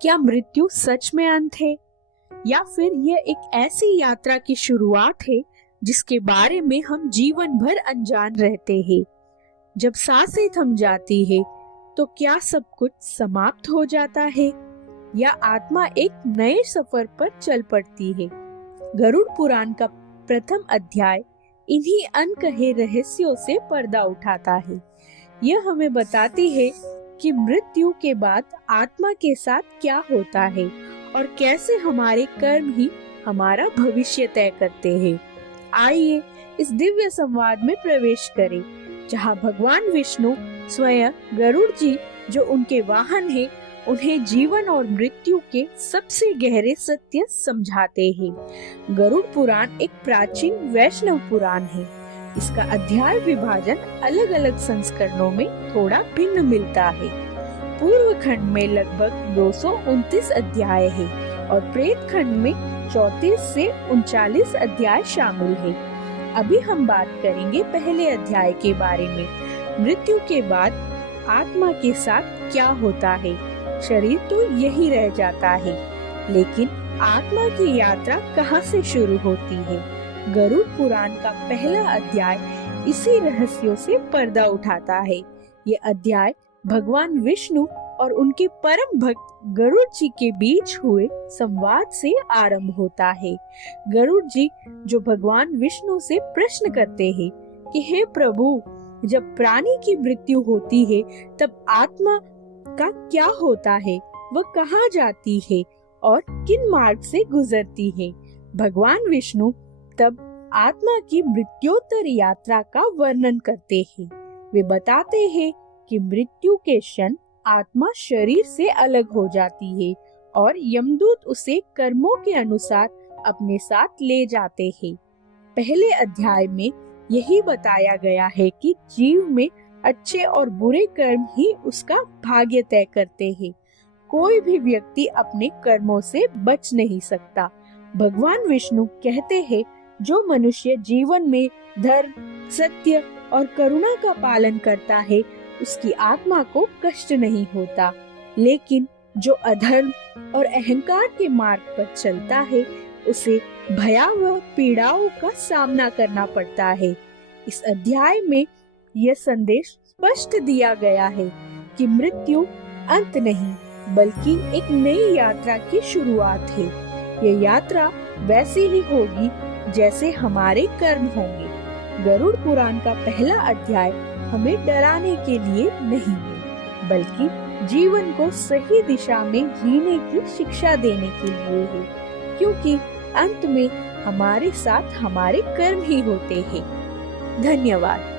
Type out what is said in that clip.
क्या मृत्यु सच में अंत है या फिर यह एक ऐसी यात्रा की शुरुआत है जिसके बारे में हम जीवन भर अनजान रहते हैं? जब सांसें थम जाती है तो क्या सब कुछ समाप्त हो जाता है या आत्मा एक नए सफर पर चल पड़ती है? गरुड़ पुराण का प्रथम अध्याय इन्हीं अनकहे रहस्यों से पर्दा उठाता है। यह हमें बताती है कि मृत्यु के बाद आत्मा के साथ क्या होता है और कैसे हमारे कर्म ही हमारा भविष्य तय करते हैं। आइए इस दिव्य संवाद में प्रवेश करें, जहां भगवान विष्णु स्वयं गरुड़ जी जो उनके वाहन हैं, उन्हें जीवन और मृत्यु के सबसे गहरे सत्य समझाते हैं। गरुड़ पुराण एक प्राचीन वैष्णव पुराण है। इसका अध्याय विभाजन अलग अलग संस्करणों में थोड़ा भिन्न मिलता है। पूर्व खंड में लगभग 229 अध्याय है और प्रेत खंड में 34 से 39 अध्याय शामिल है। अभी हम बात करेंगे पहले अध्याय के बारे में। मृत्यु के बाद आत्मा के साथ क्या होता है? शरीर तो यही रह जाता है, लेकिन आत्मा की यात्रा कहाँ से शुरू होती है? गरुड़ पुराण का पहला अध्याय इसी रहस्यों से पर्दा उठाता है। ये अध्याय भगवान विष्णु और उनके परम भक्त गरुड़ जी के बीच हुए संवाद से आरंभ होता है। गरुड़ जी जो भगवान विष्णु से प्रश्न करते हैं कि हे प्रभु, जब प्राणी की मृत्यु होती है तब आत्मा का क्या होता है, वह कहाँ जाती है और किन मार्ग से गुजरती है? भगवान विष्णु तब आत्मा की मृत्योत्तर यात्रा का वर्णन करते हैं। वे बताते हैं कि मृत्यु के क्षण आत्मा शरीर से अलग हो जाती है और यमदूत उसे कर्मों के अनुसार अपने साथ ले जाते हैं। पहले अध्याय में यही बताया गया है कि जीव में अच्छे और बुरे कर्म ही उसका भाग्य तय करते हैं। कोई भी व्यक्ति अपने कर्मों से बच नहीं सकता। भगवान विष्णु कहते हैं, जो मनुष्य जीवन में धर्म, सत्य और करुणा का पालन करता है, उसकी आत्मा को कष्ट नहीं होता, लेकिन जो अधर्म और अहंकार के मार्ग पर चलता है, उसे भयावह पीड़ाओं का सामना करना पड़ता है। इस अध्याय में यह संदेश स्पष्ट दिया गया है कि मृत्यु अंत नहीं, बल्कि एक नई यात्रा की शुरुआत है। यह यात्रा वैसी ही होगी जैसे हमारे कर्म होंगे। गरुड़ पुराण का पहला अध्याय हमें डराने के लिए नहीं है, बल्कि जीवन को सही दिशा में जीने की शिक्षा देने के लिए है, क्योंकि अंत में हमारे साथ हमारे कर्म ही होते हैं। धन्यवाद।